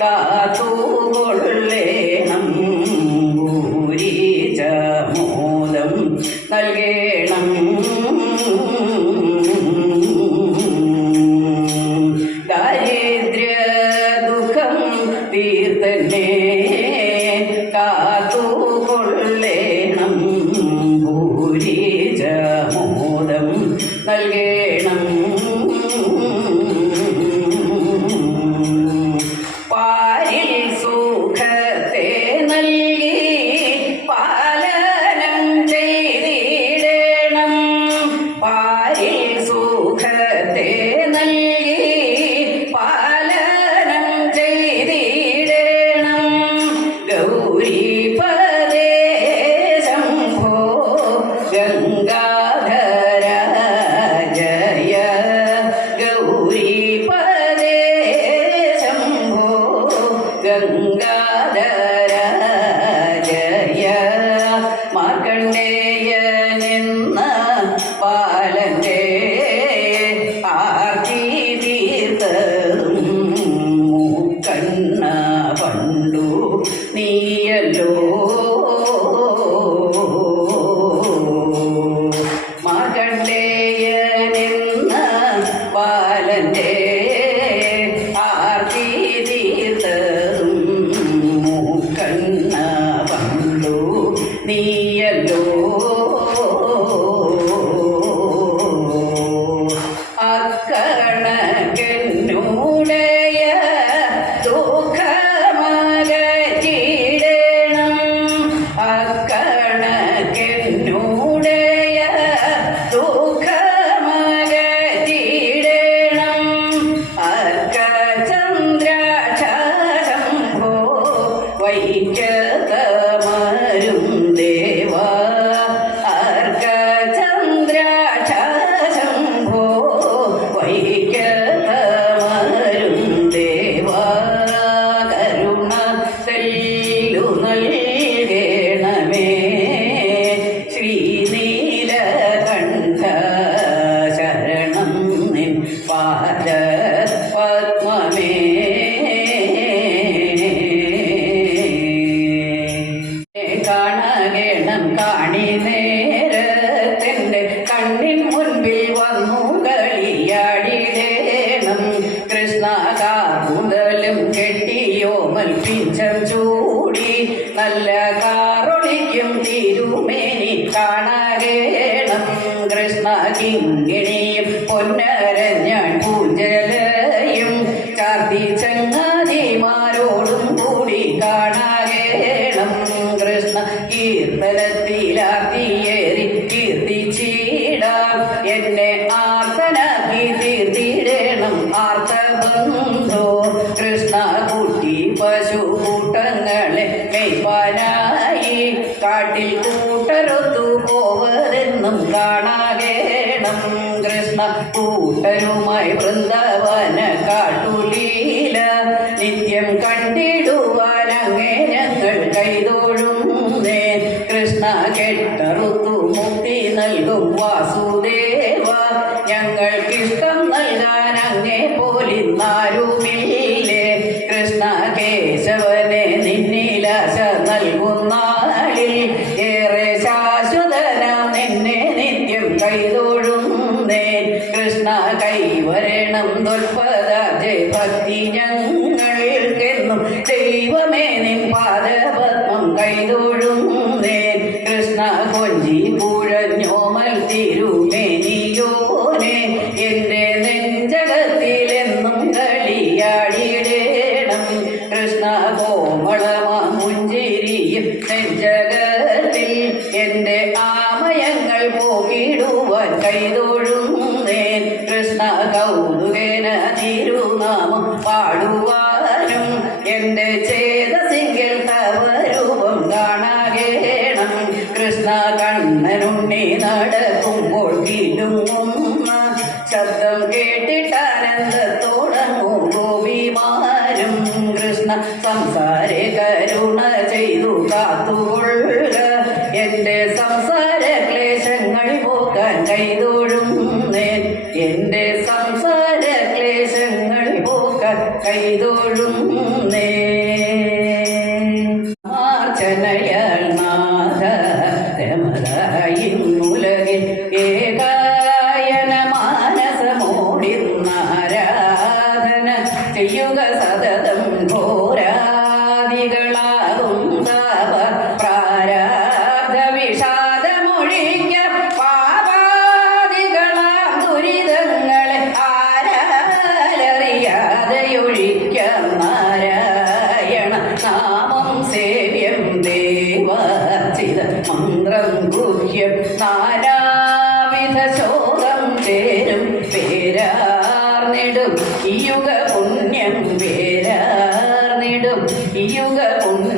കാത്തുകൊള്ളേണം ഭൂരിജമോദം നൽകേണം ദാരിദ്ര്യ ദുഃഖം തീർത്തന്നെ കാത്തുകൊള്ളേണം ഭൂരിജമോദം നൽകേണം പാരിൽ സുഖത്തെ നൽകി പാലനം ചെയ്തിടണം പാരിൽ സുഖത്തെ നൽകി പാലനം ചെയ്തിടണം ഗൗരീപദേ ശംഭോ ഗംഗാധര ജയ ഗൗരീപദേ ശംഭോ ഗംഗാധര ജയ മാർക്കണ്ഡേയനെന്ന പാലന്റെ ആർത്തി തീർത്തതും മൂക്കണ്ണ പണ്ടു നീയല്ലോ മാർക്കണ്ഡേയനെന്ന പാലന്റെ ആർത്തി തീർത്തതും മൂക്കണ്ണ പണ്ടു നീയല്ലോ അക്കണക്കെന്നുടയ ദുഃഖമകറ്റിടണം അക്കണക്കെന്നുടയ ദുഃഖമകറ്റിടണം അർക്കചന്ദ്രാക്ഷംഭോ വൈക്കതമരും ദേവ അർക്കചന്ദ്രാക്ഷംഭോ വൈക്കതമരും ദേവ കരുണ തെല്ലു നൽകേണമേ ശ്രീനീലകണ്ഠ ശരണം നിൻ പാദ പദ്മമേ കാണകേണം കാണി നേരത്തെന്റെ കണ്ണിൻ മുൻപിൽ വന്നു കളിയാടിടേണം കൃഷ്ണ കാർമുതലും കെട്ടിയോമൽ പിഞ്ചം ചൂടി നല്ല കാറൊളിക്കും തിരുമേനി കാണകേണം കൃഷ്ണ കിങ്ങിണിയും പൊന്നരഞ്ഞാൻ പൂജലയും ചാർത്തി ചങ്ങാതിമാരോടും കൂടി കാണകേണം കൃഷ്ണ കീർത്തനത്തിലാർത്തിയേറി കീർത്തിച്ചിടാം എന്നെ ആർത്തനാക്കി തീർത്തിടേണം ആർത്തബന്ധോ കൃഷ്ണ കുട്ടി പശുകൂട്ടങ്ങളെ കൈപ്പാനായി കാട്ടിൽ കൂട്ടരൊത്തു പോവതെന്നും കാണാകേണം കൃഷ്ണ കൂട്ടരുമായി വൃന്ദാവന കാട്ടുലീല നിത്യം കണ്ടിടുവാൻ അങ്ങേ ഞങ്ങൾ കൈതോഴുന്നേ കൃഷ്ണ കെട്ടറുത്തു മുക്തി നൽകും വാസുദേവ ഞങ്ങൾക്കിഷ്ടം നൽകാൻ അങ്ങേ പോലിന്നാരുമില്ലേ കൃഷ്ണ കേശവനെ നിന്നിലാശ നൽകുന്നാളിൽ ഏറെ ശാശ്വതനാം നിന്നെ നിത്യം കൈതോഴുന്നേ കൃഷ്ണ കൈവരണം ദുൽപദാജെ ഭക്തി ഞങ്ങൾക്കെന്നും ദൈവമേ നിൻ പാദപത്മം കൈതോഴുന്നേ കൃഷ്ണ കൊഞ്ചി പുഴഞ്ഞോമൽ തിരുമേനിയോനെ എന്റെ നെഞ്ചകത്തിലെന്നും കളിയാടിടേണം കൃഷ്ണ കോമളമാ മുഞ്ചിരിയും നെഞ്ചകത്തിൽ എന്റെ ആമയങ്ങൾ പോകിടുവാൻ കൈതോഴുന്നേ കൃഷ്ണ കൗതുകേന തിരുനാമം പാടുവാനും എന്റെ ചേതസിങ്കിൽ തവ രൂപം കാണാകേണം കൃഷ്ണ കണ്ണനുണ്ണി നടക്കുമ്പോൾ കിലുങ്ങുന്ന ശബ്ദം കേട്ടിട്ടാനന്ദത്തോടങ്ങും ഗോപിമാരും കൃഷ്ണ സംസാരെ കരുണ ചെയ്തു കാത്തുകൊള്ളുക എന്റെ സംസാര ക്ലേശങ്ങൾ പോക്കാൻ കൈതോഴുന്നേ എന്റെ സംസാര ക്ലേശങ്ങൾ പോക്കാൻ കൈതോഴുന്നേ ഗുഹ്യം നാനാവിധ ശോകം ചേരും പേരാർന്നിടും ഈ യുഗ പുണ്യം പേരാർന്നിടും ഈ യുഗ പുണ്യം